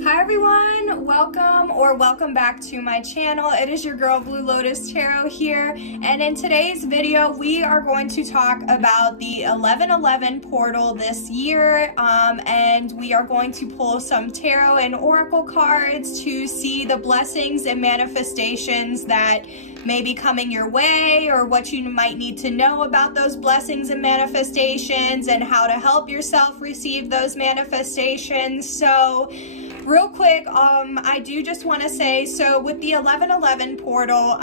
Hi everyone, welcome back to my channel. It is your girl Blue Lotus Tarot here, and in today's video we are going to talk about the 1111 portal this year, and we are going to pull some tarot and oracle cards to see the blessings and manifestations that may be coming your way, or what you might need to know about those blessings and manifestations and how to help yourself receive those manifestations. So real quick, I do just want to say, so with the 1111 portal,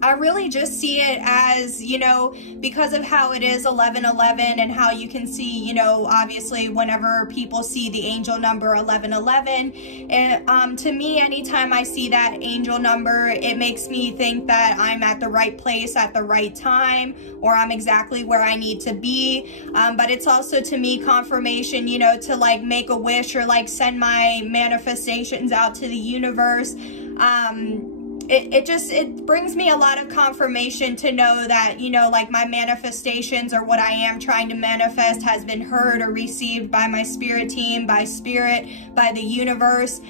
I really just see it as, you know, because of how it is 1111 and how you can see, you know, obviously whenever people see the angel number 1111, and to me, anytime I see that angel number, it makes me think that I'm at the right place at the right time, or I'm exactly where I need to be. But it's also, to me, confirmation, you know, to like make a wish or like send my manifestations out to the universe. It brings me a lot of confirmation to know that, you know, like my manifestations or what I am trying to manifest has been heard or received by my spirit team, by spirit, by the universe.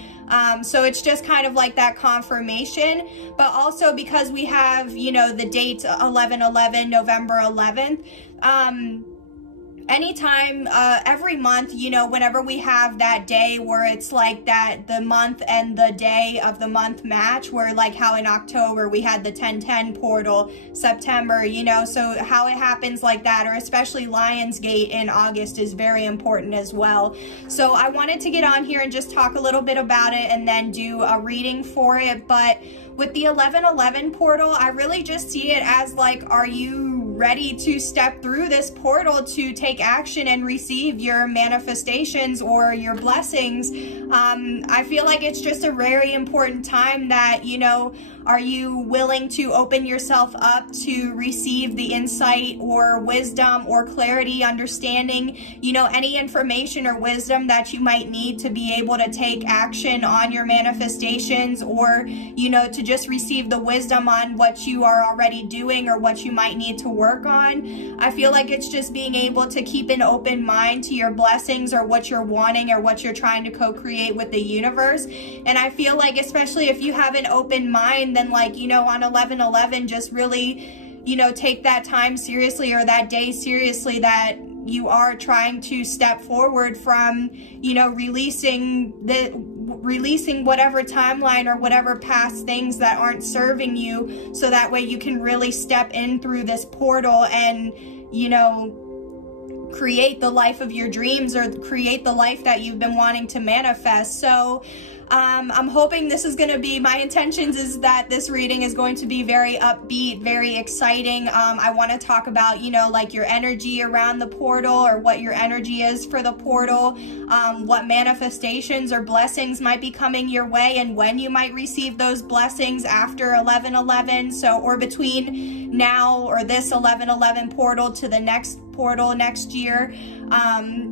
So it's just kind of like that confirmation, but also because we have, you know, the date 11/11, November 11th, anytime, every month, you know, whenever we have that day where it's like that, the month and the day of the month match, where like how in October we had the 1010 portal, September, you know, so how it happens like that, or especially Lionsgate in August, is very important as well. So I wanted to get on here and just talk a little bit about it and then do a reading for it. But with the 1111 portal, I really just see it as like, are you ready to step through this portal to take action and receive your manifestations or your blessings? I feel like it's just a very important time that, you know, are you willing to open yourself up to receive the insight or wisdom or clarity, understanding, you know, any information or wisdom that you might need to be able to take action on your manifestations, or, you know, to just receive the wisdom on what you are already doing or what you might need to work on. I feel like it's just being able to keep an open mind to your blessings or what you're wanting or what you're trying to co-create with the universe. And I feel like, especially if you have an open mind, then like, you know, on 11/11, just really, you know, take that time seriously, or that day seriously, that you are trying to step forward from, you know, releasing whatever timeline or whatever past things that aren't serving you, so that way you can really step in through this portal and, you know, create the life of your dreams, or create the life that you've been wanting to manifest. So I'm hoping this is going to be, my intentions is that this reading is going to be very upbeat, very exciting. I want to talk about, you know, like your energy around the portal, or what your energy is for the portal, what manifestations or blessings might be coming your way, and when you might receive those blessings after 11/11. So, or between now or this 11/11 portal to the next portal next year.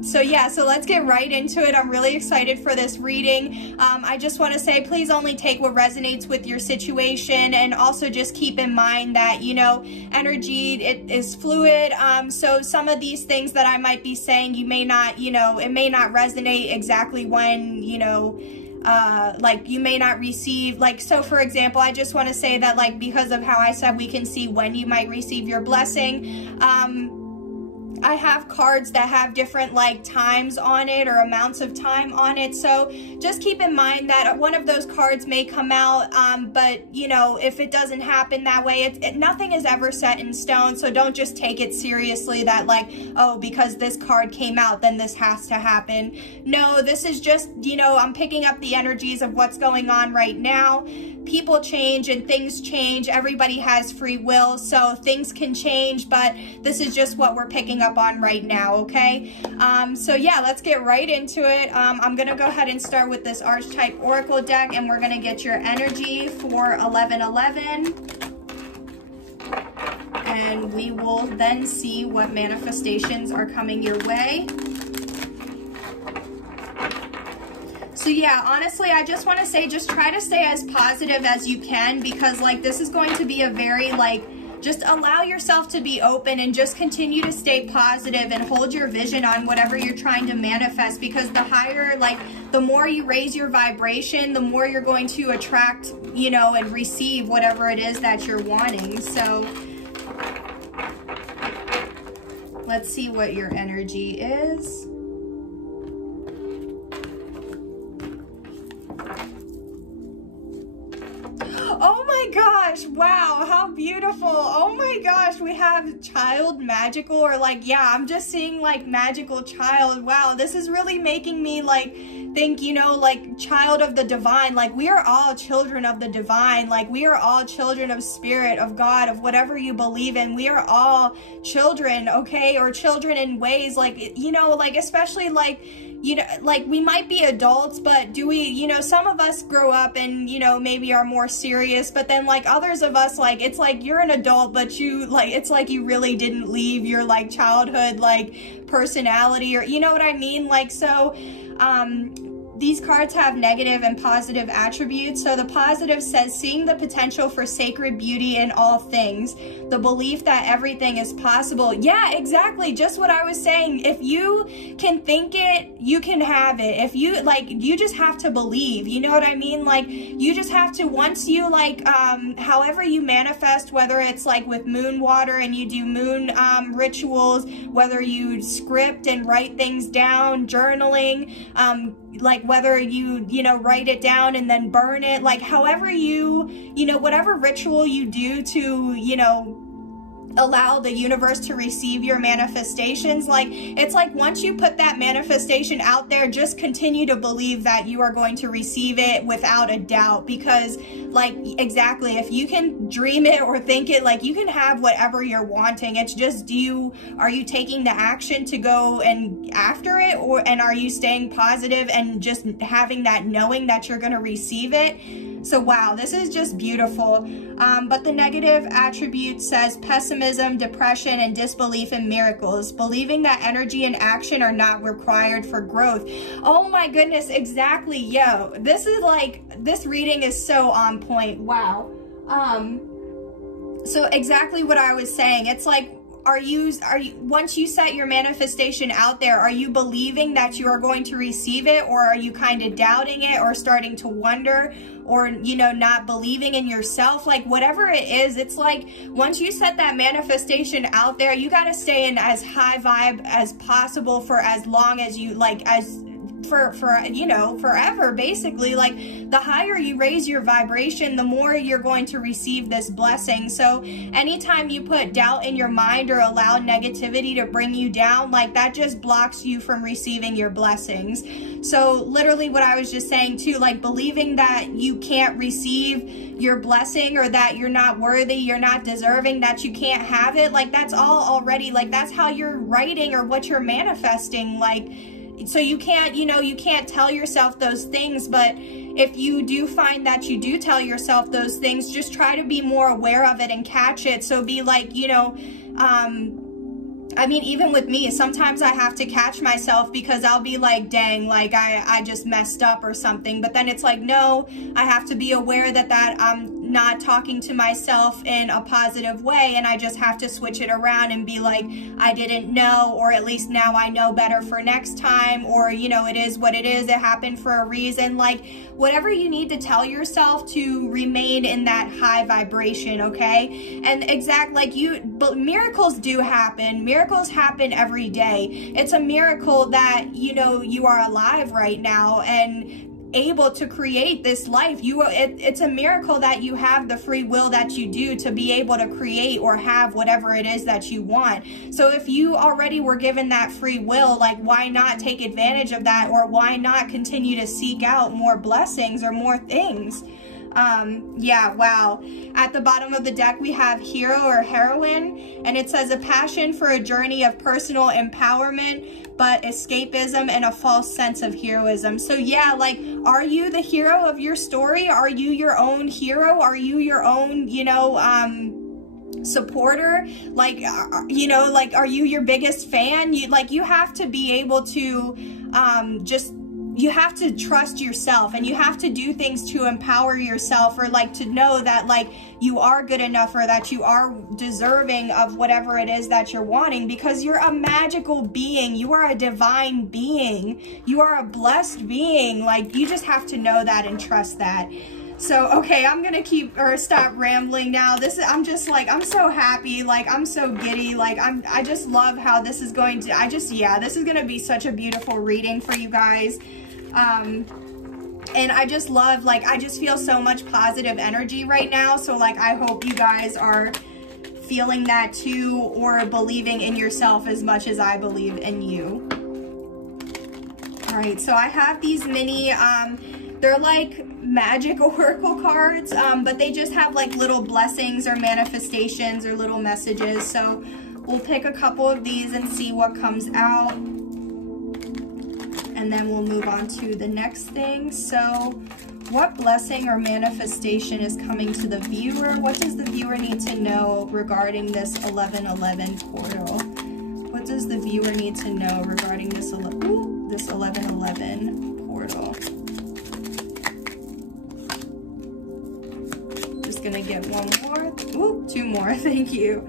So yeah, so let's get right into it. I'm really excited for this reading. I just want to say, please only take what resonates with your situation, and also just keep in mind that, you know, energy, it is fluid. So some of these things that I might be saying, you may not, you know, it may not resonate exactly when, you know, like you may not receive, like, so for example, I just want to say that, like, because of how I said we can see when you might receive your blessing, I have cards that have different like times on it, or amounts of time on it. So just keep in mind that one of those cards may come out, but you know, if it doesn't happen that way, nothing is ever set in stone. So don't just take it seriously that like, oh, because this card came out, then this has to happen. No, this is just, you know, I'm picking up the energies of what's going on right now. People change and things change. Everybody has free will, so things can change, but this is just what we're picking up on right now, okay? So yeah, let's get right into it. I'm gonna go ahead and start with this archetype oracle deck, and we're gonna get your energy for 11/11, and we will then see what manifestations are coming your way. So yeah, honestly, I just want to say, just try to stay as positive as you can, because like this is going to be a very like just allow yourself to be open and just continue to stay positive and hold your vision on whatever you're trying to manifest, because the higher, like, the more you raise your vibration, the more you're going to attract, you know, and receive whatever it is that you're wanting. So let's see what your energy is. Oh my gosh, wow, how beautiful. Oh my gosh, we have child magical, or like, yeah, I'm just seeing like magical child. Wow, this is really making me like think, you know, like child of the divine. Like, we are all children of the divine. Like, we are all children of spirit, of God, of whatever you believe in. We are all children, okay? Or children in ways like, you know, like, especially like, you know, like, we might be adults, but do we, you know, some of us grow up and, you know, maybe are more serious, but then like others of us, like, it's like you're an adult, but you, like, it's like you really didn't leave your like childhood like personality, or, you know what I mean? Like, so these cards have negative and positive attributes. So the positive says seeing the potential for sacred beauty in all things, the belief that everything is possible. Yeah, exactly. Just what I was saying. If you can think it, you can have it. If you, like, you just have to believe, you know what I mean? Like, you just have to, once you, like, however you manifest, whether it's like with moon water and you do moon rituals, whether you script and write things down, journaling, like whether you know, write it down and then burn it, like however you know, whatever ritual you do to, you know, allow the universe to receive your manifestations, like, it's like once you put that manifestation out there, just continue to believe that you are going to receive it without a doubt, because like, exactly, if you can dream it or think it, like, you can have whatever you're wanting. It's just, are you taking the action to go and after it, and are you staying positive and just having that knowing that you're going to receive it? So wow, this is just beautiful. But the negative attribute says pessimism, depression, and disbelief in miracles, believing that energy and action are not required for growth. Oh my goodness, exactly. Yo, this is like, this reading is so on point. Wow. So exactly what I was saying. It's like, are you, once you set your manifestation out there, are you believing that you are going to receive it, or are you kind of doubting it, or starting to wonder, or, you know, not believing in yourself? Like, whatever it is, it's like, once you set that manifestation out there, you got to stay in as high vibe as possible for as long as you, like, as for you know, forever, basically. Like, the higher you raise your vibration, the more you're going to receive this blessing. So anytime you put doubt in your mind or allow negativity to bring you down, like, that just blocks you from receiving your blessings. So literally what I was just saying too, like, believing that you can't receive your blessing, or that you're not worthy, you're not deserving, that you can't have it, like, that's all already, like, that's how you're writing or what you're manifesting. Like, so you can't, you know, you can't tell yourself those things. But if you do find that you do tell yourself those things, just try to be more aware of it and catch it. So be like, you know, I mean, even with me, sometimes I have to catch myself, because I'll be like, dang, like I just messed up or something. But then it's like, no, I have to be aware that I'm not talking to myself in a positive way, and I just have to switch it around and be like, I didn't know, or at least now I know better for next time, or, you know, it is what it is, it happened for a reason. Like, whatever you need to tell yourself to remain in that high vibration, okay? And like, but miracles do happen. Miracles happen every day. It's a miracle that, you know, you are alive right now and able to create this life. It's a miracle that you have the free will that you do to be able to create or have whatever it is that you want. So if you already were given that free will, like, why not take advantage of that? Or why not continue to seek out more blessings or more things? Yeah, wow. At the bottom of the deck, we have hero or heroine, and it says a passion for a journey of personal empowerment, but escapism and a false sense of heroism. So yeah, like, are you the hero of your story? Are you your own hero? Are you your own, you know, supporter? Like, you know, like, are you your biggest fan? You have to be able to just you have to trust yourself, and you have to do things to empower yourself, or like to know that like you are good enough, or that you are deserving of whatever it is that you're wanting, because you're a magical being. You are a divine being. You are a blessed being. Like, you just have to know that and trust that. So, okay, I'm gonna stop rambling now. I'm just like, I'm so happy, like, I'm so giddy, like, I just love how this is going to, yeah, this is gonna be such a beautiful reading for you guys. And I just love, like, I just feel so much positive energy right now. So, like, I hope you guys are feeling that too, or believing in yourself as much as I believe in you. All right, so I have these mini, they're like magic oracle cards, but they just have like little blessings or manifestations or little messages. So we'll pick a couple of these and see what comes out, and then we'll move on to the next thing. So what blessing or manifestation is coming to the viewer? What does the viewer need to know regarding this 1111 portal? What does the viewer need to know regarding this 1111 portal? Gonna get one more. Ooh, two more. Thank you.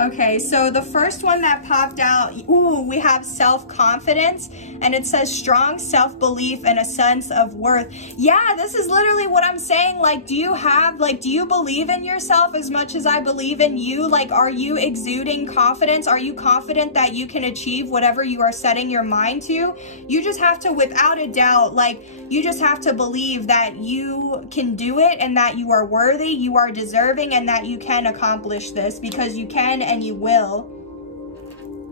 Okay, so the first one that popped out, ooh, we have self-confidence, and it says strong self-belief and a sense of worth. Yeah, this is literally what I'm saying. Like, do you believe in yourself as much as I believe in you? Like, are you exuding confidence? Are you confident that you can achieve whatever you are setting your mind to? You just have to, without a doubt, like, you just have to believe that you can do it, and that you are worthy, you are deserving, and that you can accomplish this, because you can and you will.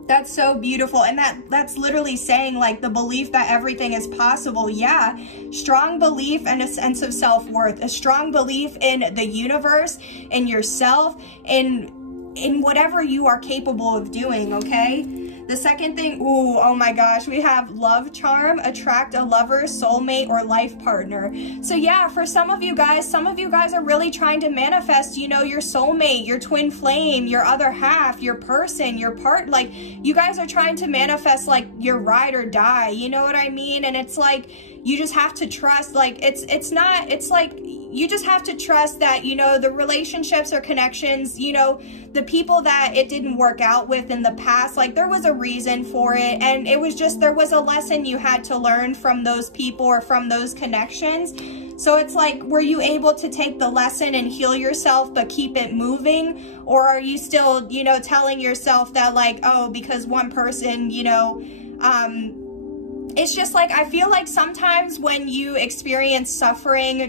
That's so beautiful. And that's literally saying, like, the belief that everything is possible. Yeah, strong belief and a sense of self-worth, a strong belief in the universe, in yourself, in whatever you are capable of doing. Okay, the second thing, ooh, oh my gosh, we have love charm, attract a lover, soulmate, or life partner. So yeah, for some of you guys are really trying to manifest, you know, your soulmate, your twin flame, your other half, your person, your part. Like, you guys are trying to manifest like your ride or die, you know what I mean? And it's like, you just have to trust, like, it's like, you just have to trust that, you know, the relationships or connections, you know, the people that it didn't work out with in the past, like, there was a reason for it, and it was just, there was a lesson you had to learn from those people or from those connections. So it's like, were you able to take the lesson and heal yourself but keep it moving? Or are you still, you know, telling yourself that, like, oh, because one person, you know, it's just like, I feel like sometimes when you experience suffering or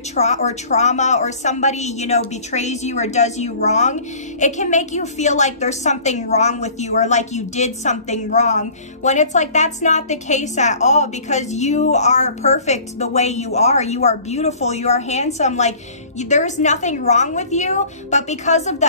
trauma, or somebody, you know, betrays you or does you wrong, it can make you feel like there's something wrong with you, or like you did something wrong, when it's like, that's not the case at all, because you are perfect the way you are. You are beautiful, you are handsome, like, there's nothing wrong with you, but because of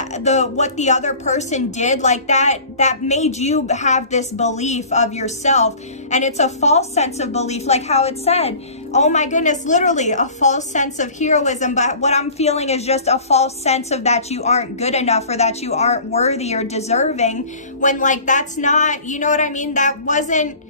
what the other person did, like, that made you have this belief of yourself, and it's a false sense of belief, like how it said, oh my goodness, literally a false sense of heroism. But what I'm feeling is just a false sense of that you aren't good enough, or that you aren't worthy or deserving, when, like, that's not, you know what I mean, that wasn't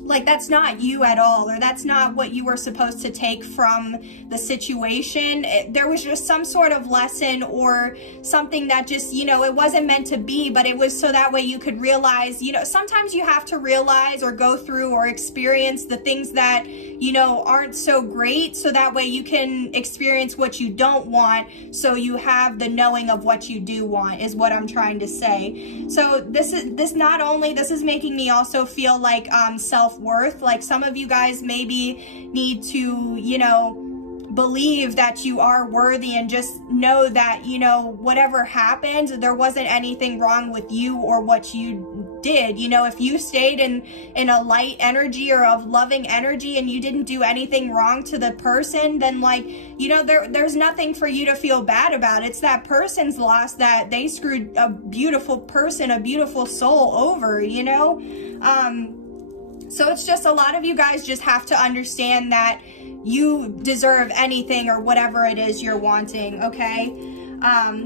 like, that's not you at all, or that's not what you were supposed to take from the situation. There was just some sort of lesson or something that just, you know, it wasn't meant to be, but it was so that way you could realize, you know, sometimes you have to realize or go through or experience the things that, you know, aren't so great, so that way you can experience what you don't want, so you have the knowing of what you do want, is what I'm trying to say. So this is making me also feel like self-worth. Like, some of you guys maybe need to, you know, believe that you are worthy, and just know that, you know, whatever happened, there wasn't anything wrong with you or what you did. You know, if you stayed in a light energy or of loving energy, and you didn't do anything wrong to the person, then, like, you know, there's nothing for you to feel bad about. It's that person's loss, that they screwed a beautiful person, a beautiful soul over, you know? So it's just, a lot of you guys just have to understand that you deserve anything or whatever it is you're wanting, okay?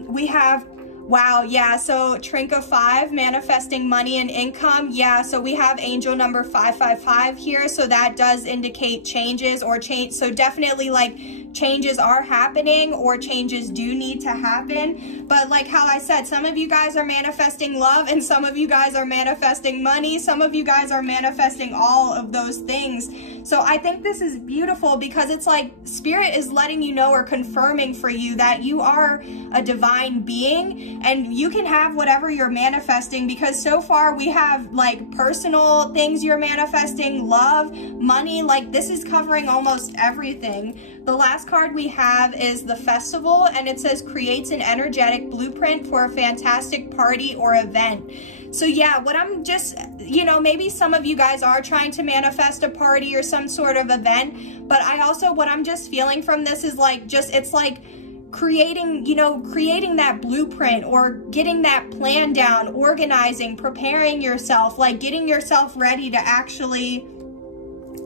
We have Wow, yeah, so Trinka 5, manifesting money and income. Yeah, so we have angel number 555 here, so that does indicate changes or change. So definitely like changes are happening or changes do need to happen. But like how I said, some of you guys are manifesting love and some of you guys are manifesting money. Some of you guys are manifesting all of those things. So I think this is beautiful because it's like Spirit is letting you know or confirming for you that you are a divine being and you can have whatever you're manifesting, because so far we have like personal things you're manifesting, love, money, like this is covering almost everything. The last card we have is the Festival, and it says creates an energetic blueprint for a fantastic party or event. So yeah, what I'm just, you know, maybe some of you guys are trying to manifest a party or some sort of event, but I also, what I'm just feeling from this is like, just, it's like creating, you know, creating that blueprint or getting that plan down, organizing, preparing yourself, like getting yourself ready to actually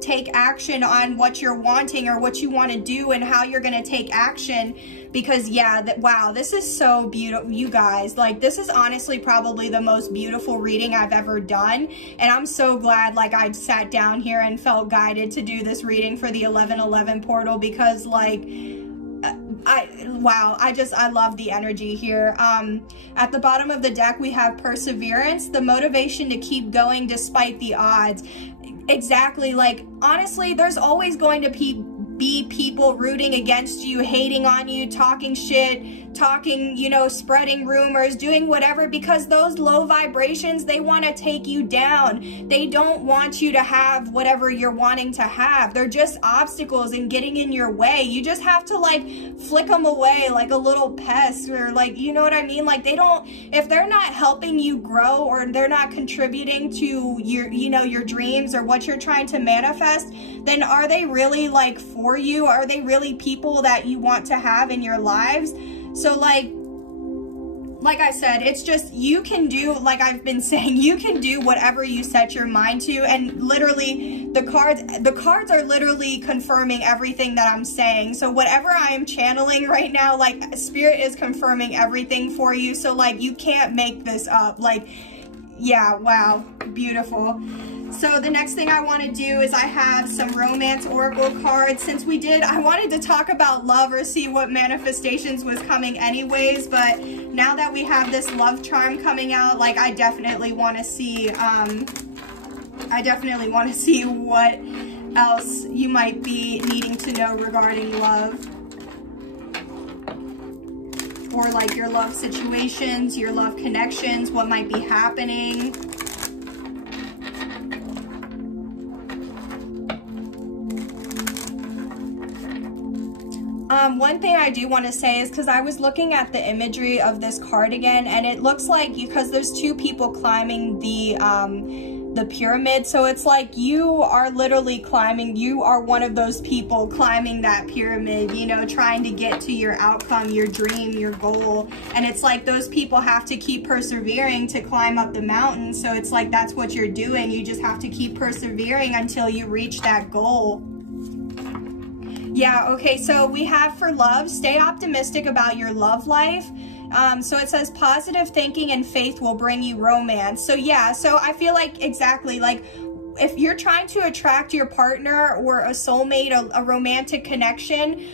take action on what you're wanting or what you want to do and how you're going to take action. Because yeah, wow, this is so beautiful, you guys. Like this is honestly probably the most beautiful reading I've ever done, and I'm so glad like I sat down here and felt guided to do this reading for the 1111 portal, because like I love the energy here. At the bottom of the deck we have perseverance, the motivation to keep going despite the odds. Exactly, like honestly there's always going to be people rooting against you, hating on you, talking shit, talking, you know, spreading rumors, doing whatever, because those low vibrations, they want to take you down. They don't want you to have whatever you're wanting to have. They're just obstacles and getting in your way. You just have to like flick them away like a little pest, or like, you know what I mean? Like they don't, if they're not helping you grow or they're not contributing to your, you know, your dreams or what you're trying to manifest, then are they really like for you? Are they really people that you want to have in your lives? So like I said, it's just, you can do, like I've been saying, you can do whatever you set your mind to, and literally the cards are literally confirming everything that I'm saying. So whatever I am channeling right now, like Spirit is confirming everything for you. So like you can't make this up. Like, yeah, wow, beautiful. So the next thing I want to do is I have some romance oracle cards. Since I wanted to talk about love or see what manifestations was coming anyways, but now that we have this love charm coming out, like I definitely want to see what else you might be needing to know regarding love, or like your love situations, your love connections, what might be happening. One thing I do want to say is, because I was looking at the imagery of this card again, and it looks like, because there's two people climbing the pyramid, so it's like you are literally climbing, you are one of those people climbing that pyramid, you know, trying to get to your outcome, your dream, your goal. And it's like those people have to keep persevering to climb up the mountain. So it's like that's what you're doing. You just have to keep persevering until you reach that goal. Yeah, okay, so we have for love, stay optimistic about your love life. So it says positive thinking and faith will bring you romance. So yeah, so I feel like exactly, like if you're trying to attract your partner or a soulmate, a romantic connection,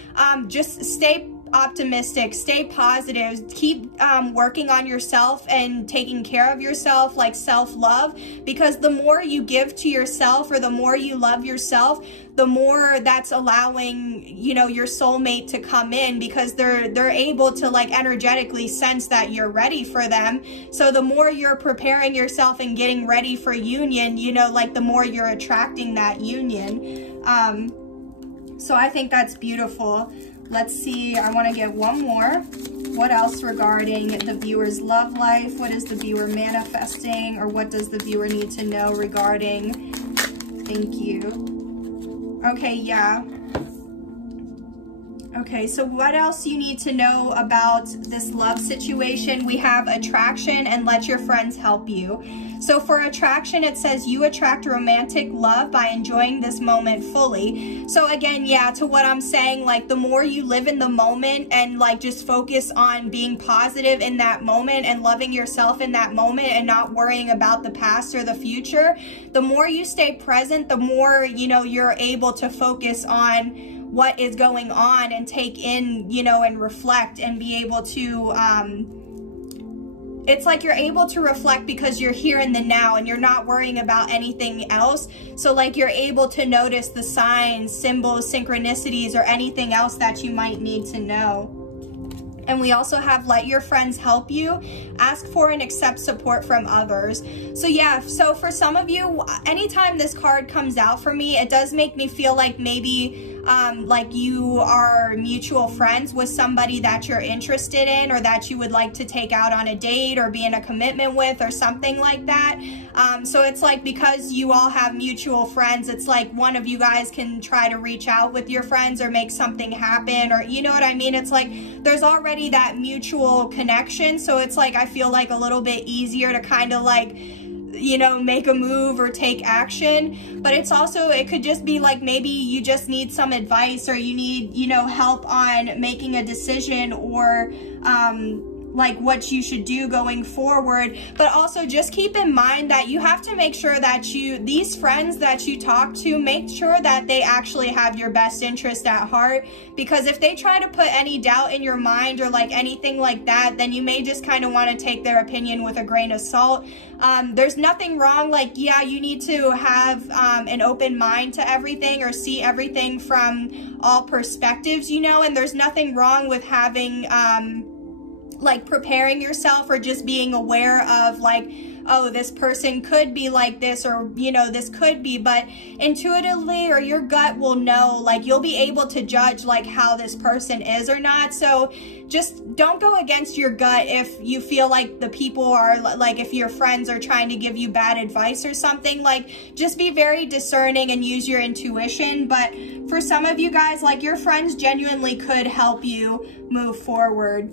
just stay optimistic, stay positive, keep working on yourself and taking care of yourself, like self-love, because the more you give to yourself or the more you love yourself, the more that's allowing, you know, your soulmate to come in, because they're able to like energetically sense that you're ready for them. So the more you're preparing yourself and getting ready for union, you know, like the more you're attracting that union. So I think that's beautiful. Let's see, I want to get one more. What else regarding the viewer's love life? What is the viewer manifesting, or what does the viewer need to know regarding? Thank you. Okay, yeah. Okay, so what else you need to know about this love situation? We have attraction and let your friends help you. So for attraction, it says you attract romantic love by enjoying this moment fully. So again, yeah, to what I'm saying, like the more you live in the moment and like just focus on being positive in that moment and loving yourself in that moment and not worrying about the past or the future, the more you stay present, the more, you know, you're able to focus on what is going on and take in, you know, and reflect and be able to, it's like you're able to reflect because you're here in the now and you're not worrying about anything else. So like you're able to notice the signs, symbols, synchronicities, or anything else that you might need to know. And we also have let your friends help you, ask for and accept support from others. So yeah, so for some of you, anytime this card comes out for me, it does make me feel like maybe like you are mutual friends with somebody that you're interested in or that you would like to take out on a date or be in a commitment with or something like that. So it's like because you all have mutual friends, it's like one of you guys can try to reach out with your friends or make something happen, or you know what I mean? It's like there's already that mutual connection, so it's like I feel like a little bit easier to kind of like, you know, make a move or take action. But it's also, it could just be like maybe you just need some advice or you need, you know, help on making a decision or like what you should do going forward. But also just keep in mind that you have to make sure that these friends that you talk to, make sure that they actually have your best interest at heart, because if they try to put any doubt in your mind or like anything like that, then you may just kind of want to take their opinion with a grain of salt. There's nothing wrong, like, yeah, you need to have an open mind to everything or see everything from all perspectives, you know, and there's nothing wrong with having like preparing yourself or just being aware of like, oh, this person could be like this, or, you know, this could be, but intuitively or your gut will know, like you'll be able to judge like how this person is or not. So just don't go against your gut if you feel like the people are like, if your friends are trying to give you bad advice or something, like just be very discerning and use your intuition. But for some of you guys, like your friends genuinely could help you move forward.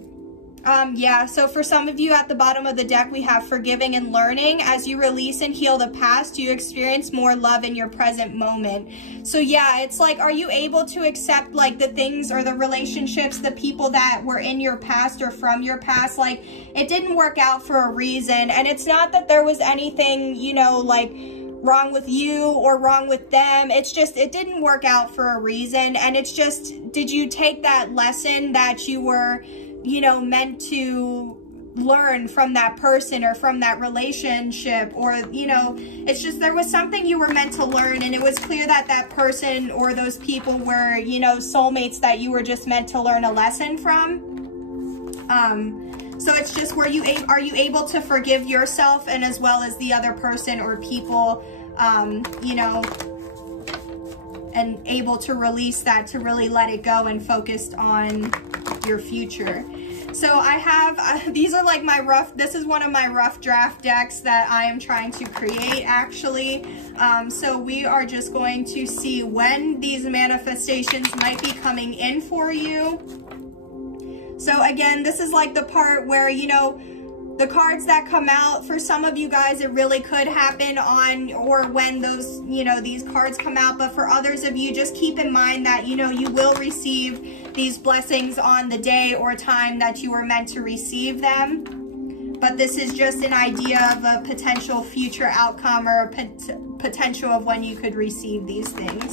Yeah, so for some of you at the bottom of the deck, we have forgiving and learning. As you release and heal the past, you experience more love in your present moment. So yeah, it's like, are you able to accept like the things or the relationships, the people that were in your past or from your past? Like it didn't work out for a reason, and it's not that there was anything, you know, like wrong with you or wrong with them. It's just, it didn't work out for a reason. And it's just, did you take that lesson that you were, you know, meant to learn from that person or from that relationship? Or, you know, it's just there was something you were meant to learn, and it was clear that that person or those people were, you know, soulmates that you were just meant to learn a lesson from. So it's just, are you able to forgive yourself and as well as the other person or people, you know, and able to release that, to really let it go and focus on your future. So I have, these are like my rough, this is one of my rough draft decks that I am trying to create actually. So we are just going to see when these manifestations might be coming in for you. So again, this is like the part where, you know, the cards that come out, for some of you guys, it really could happen on or when those, you know, these cards come out. But for others of you, just keep in mind that, you know, you will receive these blessings on the day or time that you were meant to receive them. But this is just an idea of a potential future outcome or a potential of when you could receive these things.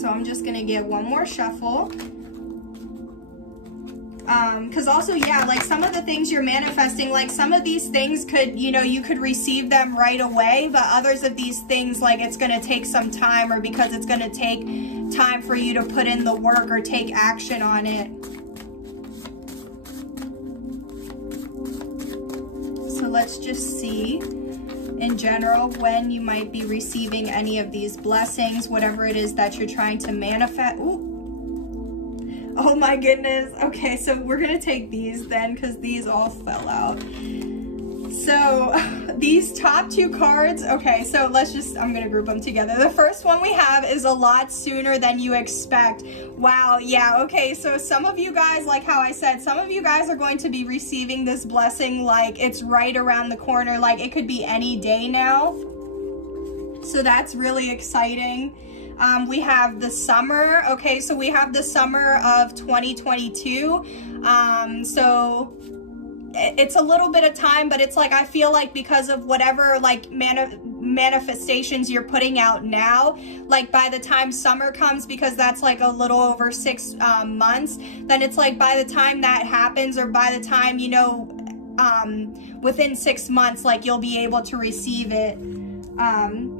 So I'm just going to give one more shuffle. Because also, yeah, like some of the things you're manifesting, like some of these things could, you know, you could receive them right away, but others of these things, like it's going to take some time, or because it's going to take time for you to put in the work or take action on it. So let's just see in general when you might be receiving any of these blessings, whatever it is that you're trying to manifest. Ooh. Oh my goodness. Okay, so we're gonna take these then, because these all fell out. So these top two cards, okay, so I'm gonna group them together. The first one we have is a lot sooner than you expect. Wow, yeah, okay, so some of you guys, like how I said, some of you guys are going to be receiving this blessing like it's right around the corner, like it could be any day now. So that's really exciting. We have the summer, okay, so we have the summer of 2022. So it's a little bit of time, but it's like, I feel like because of whatever like manifestations you're putting out now, like by the time summer comes, because that's like a little over 6 months, then it's like by the time that happens, or by the time, you know, within 6 months, like you'll be able to receive it.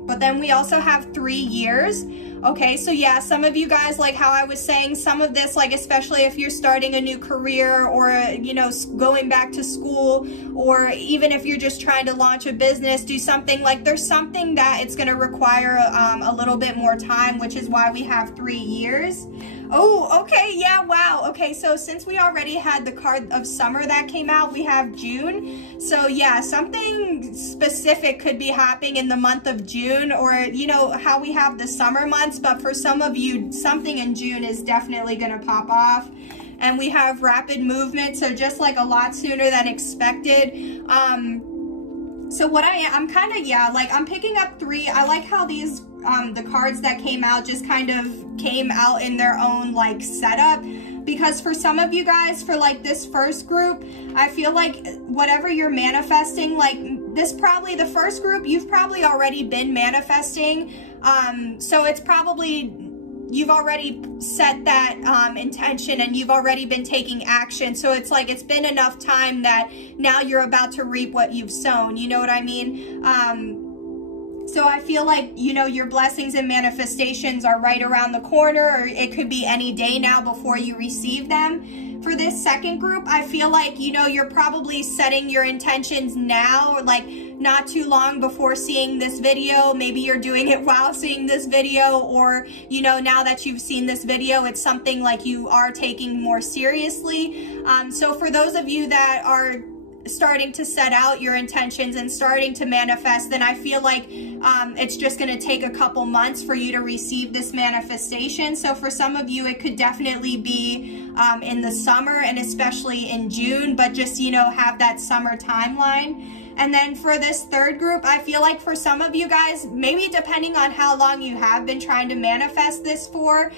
But then we also have 3 years. Okay, so yeah, some of you guys, like how I was saying, some of this, like especially if you're starting a new career, or, you know, going back to school, or even if you're just trying to launch a business, do something, like there's something that it's going to require a little bit more time, which is why we have 3 years. Oh, okay, yeah, wow. Okay, so since we already had the card of summer that came out, we have June. So yeah, something specific could be happening in the month of June, or, you know, how we have the summer months, but for some of you, something in June is definitely going to pop off. And we have rapid movement, so just like a lot sooner than expected. So what I'm kind of, yeah, like I'm picking up 3. I like how these, the cards that came out just kind of came out in their own like setup, because for some of you guys, for like this first group, I feel like whatever you're manifesting, like this probably, the first group, you've probably already been manifesting. So it's probably, you've already set that intention, and you've already been taking action. So it's like, it's been enough time that now you're about to reap what you've sown. You know what I mean? So I feel like, you know, your blessings and manifestations are right around the corner, or it could be any day now before you receive them. For this second group, I feel like, you know, you're probably setting your intentions now, or like not too long before seeing this video. Maybe you're doing it while seeing this video, or, you know, now that you've seen this video, it's something like you are taking more seriously. So for those of you that are starting to set out your intentions and starting to manifest, then I feel like it's just going to take a couple months for you to receive this manifestation. So for some of you, it could definitely be in the summer, and especially in June, but just, you know, have that summer timeline. And then for this third group, I feel like for some of you guys, maybe depending on how long you have been trying to manifest this for,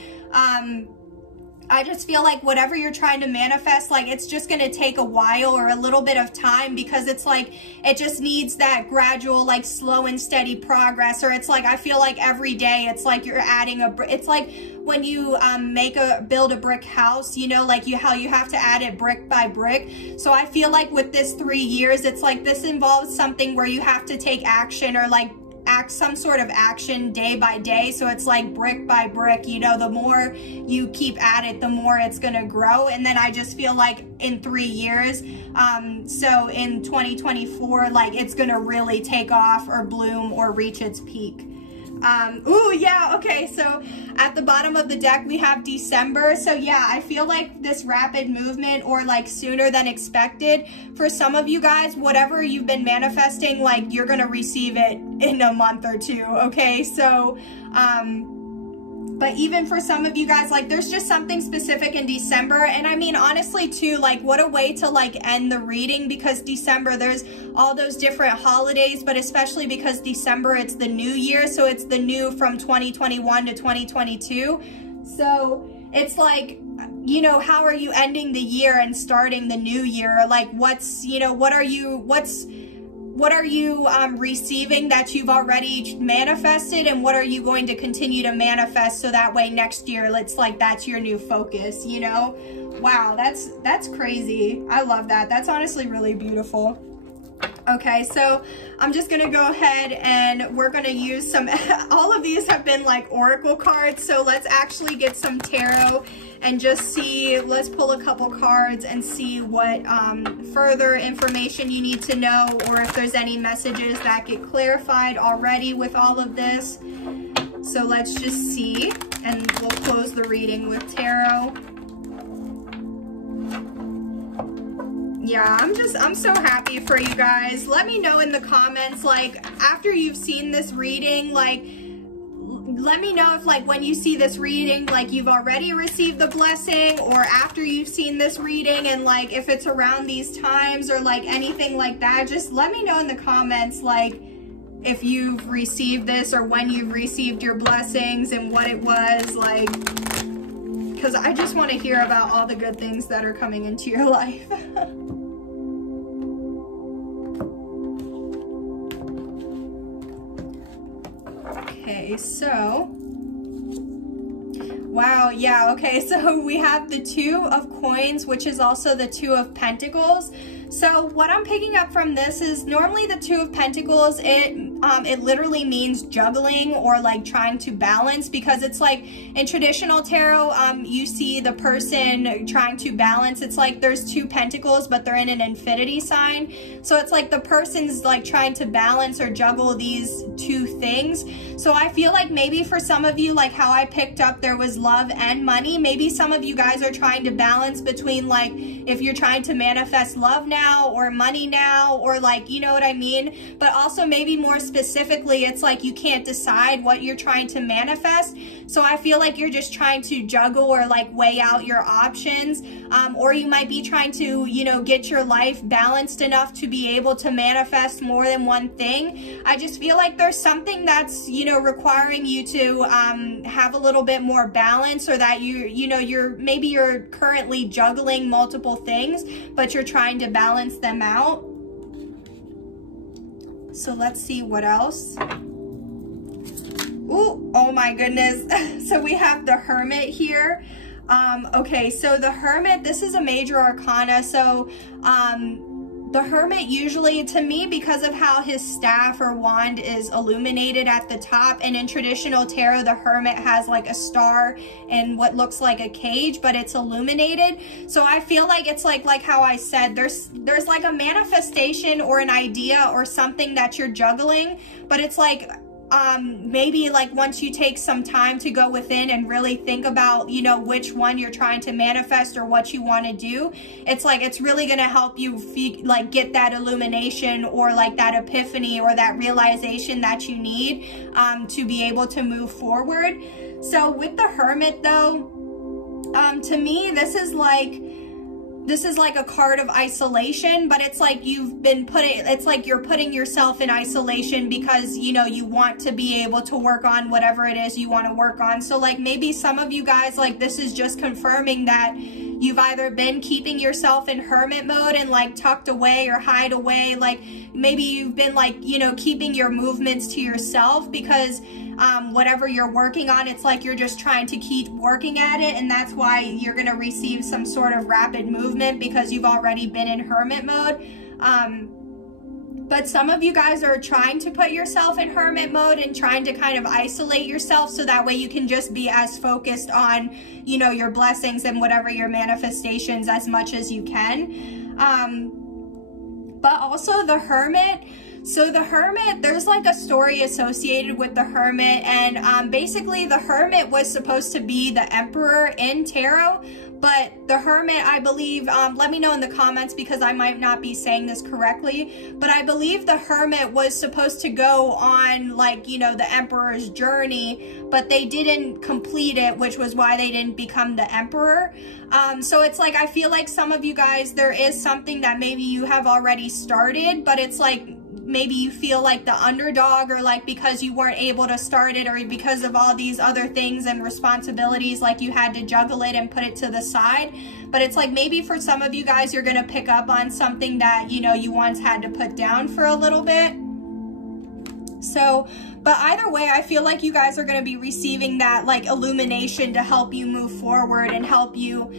I just feel like whatever you're trying to manifest, like it's just going to take a while or a little bit of time, because it's like, it just needs that gradual, like slow and steady progress. Or it's like, I feel like every day it's like you're adding it's like when you build a brick house, you know, like how you have to add it brick by brick. So I feel like with this 3 years, it's like this involves something where you have to take action, or like some sort of action day by day. So it's like brick by brick, you know, the more you keep at it, the more it's going to grow. And then I just feel like in 3 years, so in 2024, like it's going to really take off or bloom or reach its peak. Ooh, yeah, okay, so at the bottom of the deck we have December. So yeah, I feel like this rapid movement, or like sooner than expected, for some of you guys, whatever you've been manifesting, like you're gonna receive it in a month or 2, okay? So but even for some of you guys, like there's just something specific in December. And I mean, honestly too, like what a way to like end the reading, because December, there's all those different holidays, but especially because December, it's the new year. So it's the new from 2021 to 2022. So it's like, you know, how are you ending the year and starting the new year? Like what's, you know, what are you receiving that you've already manifested, and what are you going to continue to manifest, so that way next year it's like that's your new focus, you know? Wow, that's crazy. I love that. That's honestly really beautiful. Okay, so I'm just gonna go ahead and we're gonna use some, all of these have been like oracle cards, so let's actually get some tarot and just see, let's pull a couple cards and see what further information you need to know, or if there's any messages that get clarified already with all of this. So let's just see, and we'll close the reading with tarot. Yeah, I'm so happy for you guys. Let me know in the comments, like, after you've seen this reading, like, let me know if, like, when you see this reading, like, you've already received the blessing, or after you've seen this reading, and, like, if it's around these times, or, like, anything like that. Just let me know in the comments, like, if you've received this, or when you've received your blessings, and what it was, like, because I just want to hear about all the good things that are coming into your life. Okay, so, wow, yeah, okay, so we have the Two of Coins, which is also the Two of Pentacles. So what I'm picking up from this is normally the Two of Pentacles, it literally means juggling, or like trying to balance, because it's like in traditional tarot, you see the person trying to balance. It's like there's two pentacles, but they're in an infinity sign. So it's like the person's like trying to balance or juggle these two things. So I feel like maybe for some of you, like how I picked up there was love and money, maybe some of you guys are trying to balance between, like, if you're trying to manifest love now or money now, or like, you know what I mean? But also maybe more specifically, it's like you can't decide what you're trying to manifest. So I feel like you're just trying to juggle or like weigh out your options. Or you might be trying to, you know, get your life balanced enough to be able to manifest more than one thing. I just feel like there's something that's, you know, requiring you to have a little bit more balance, or that maybe you're currently juggling multiple things, but you're trying to balance them out. So let's see what else. Ooh, oh my goodness. So we have the Hermit here. Okay, so the Hermit, this is a major arcana. So the Hermit usually, to me, because of how his staff or wand is illuminated at the top, and in traditional tarot, the Hermit has like a star and what looks like a cage, but it's illuminated. So I feel like it's like how I said, there's like a manifestation or an idea or something that you're juggling, but it's like, maybe like once you take some time to go within and really think about, you know, which one you're trying to manifest or what you want to do, it's like it's really going to help you like get that illumination or like that epiphany or that realization that you need to be able to move forward. So with the Hermit though, to me this is like a card of isolation, but it's like it's like you're putting yourself in isolation because, you know, you want to be able to work on whatever it is you want to work on. So like maybe some of you guys, like this is just confirming that you've either been keeping yourself in hermit mode and like tucked away or hide away. Like maybe you've been like, you know, keeping your movements to yourself because whatever you're working on, it's like you're just trying to keep working at it, and that's why you're going to receive some sort of rapid movement because you've already been in hermit mode. But some of you guys are trying to put yourself in hermit mode and trying to kind of isolate yourself so that way you can just be as focused on, you know, your blessings and whatever your manifestations as much as you can. But also the Hermit. So the Hermit, there's like a story associated with the Hermit, and basically the Hermit was supposed to be the Emperor in tarot, but the Hermit, I believe, let me know in the comments because I might not be saying this correctly, but I believe the Hermit was supposed to go on, like, you know, the Emperor's journey, but they didn't complete it, which was why they didn't become the Emperor. So it's like, I feel like some of you guys, there is something that maybe you have already started, but it's like, maybe you feel like the underdog, or like because you weren't able to start it, or because of all these other things and responsibilities, like you had to juggle it and put it to the side. But it's like maybe for some of you guys, you're going to pick up on something that, you know, you once had to put down for a little bit. So, but either way, I feel like you guys are going to be receiving that like illumination to help you move forward and help you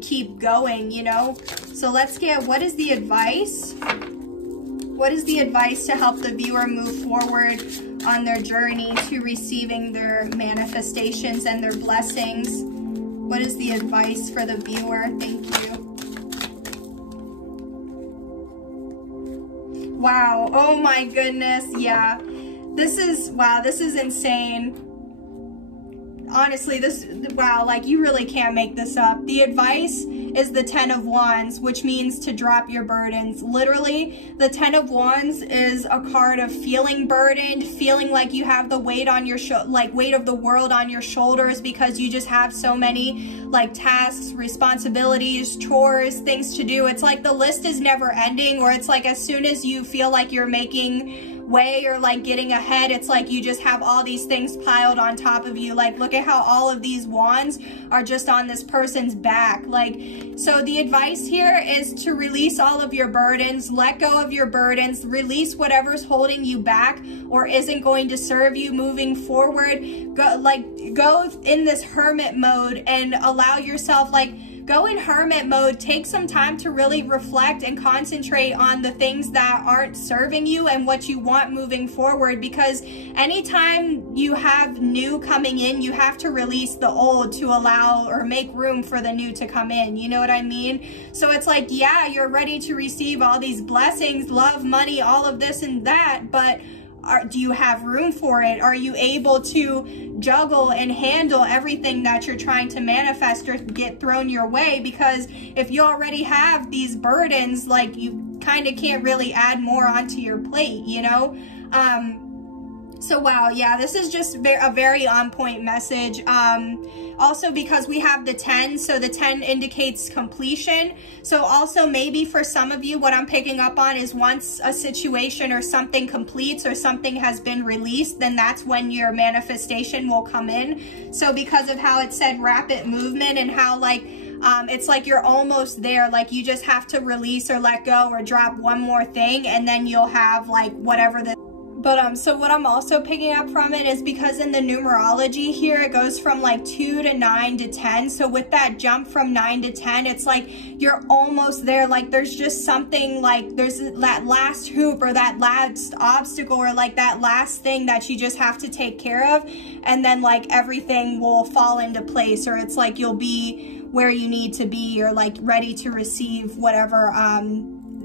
keep going, you know. So let's get, what is the advice? What is the advice to help the viewer move forward on their journey to receiving their manifestations and their blessings? What is the advice for the viewer? Thank you. Wow. Oh my goodness. Yeah. This is, wow, this is insane. Honestly, this, wow, like you really can't make this up. The advice is the 10 of Wands, which means to drop your burdens. Literally, the 10 of Wands is a card of feeling burdened, feeling like you have the weight on your weight of the world on your shoulders, because you just have so many like tasks, responsibilities, chores, things to do. It's like the list is never ending, or it's like as soon as you feel like you're making way or like getting ahead, it's like you just have all these things piled on top of you. Like, look at how all of these wands are just on this person's back. Like, so the advice here is to release all of your burdens, let go of your burdens, release whatever's holding you back or isn't going to serve you moving forward. Go in this hermit mode and allow yourself, go in hermit mode. Take some time to really reflect and concentrate on the things that aren't serving you and what you want moving forward, because anytime you have new coming in, you have to release the old to allow or make room for the new to come in. You know what I mean? So it's like, yeah, you're ready to receive all these blessings, love, money, all of this and that, but do you have room for it? Are you able to juggle and handle everything that you're trying to manifest or get thrown your way? Because if you already have these burdens, like, you kind of can't really add more onto your plate, you know? So wow, yeah, this is just a very on point message. Also because we have the 10, so the 10 indicates completion. So also maybe for some of you, what I'm picking up on is once a situation or something completes or something has been released, then that's when your manifestation will come in. So because of how it said rapid movement and how it's like you're almost there, like you just have to release or let go or drop one more thing, and then you'll have like whatever the But so what I'm also picking up from it is because in the numerology here, it goes from like 2 to 9 to 10. So with that jump from 9 to 10, it's like you're almost there. Like there's just something, like there's that last hoop or that last obstacle or like that last thing that you just have to take care of. And then like everything will fall into place, or it's like you'll be where you need to be, or like ready to receive whatever,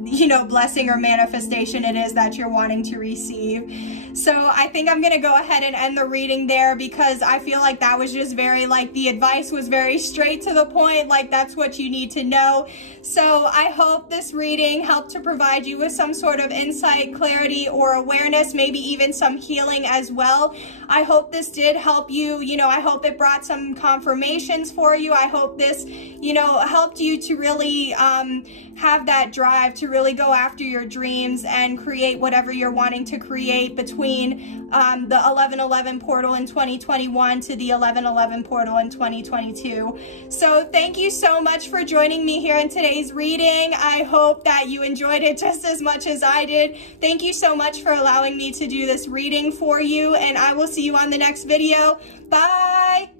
you know, blessing or manifestation it is that you're wanting to receive. So I think I'm gonna go ahead and end the reading there, because I feel like that was just very, like, the advice was very straight to the point, like that's what you need to know. So I hope this reading helped to provide you with some sort of insight, clarity, or awareness, maybe even some healing as well. I hope this did help you. You know, I hope it brought some confirmations for you. I hope this, you know, helped you to really have that drive to really go after your dreams and create whatever you're wanting to create between the 11/11 portal in 2021 to the 11/11 portal in 2022. So thank you so much for joining me here in today's reading. I hope that you enjoyed it just as much as I did. Thank you so much for allowing me to do this reading for you, and I will see you on the next video. Bye!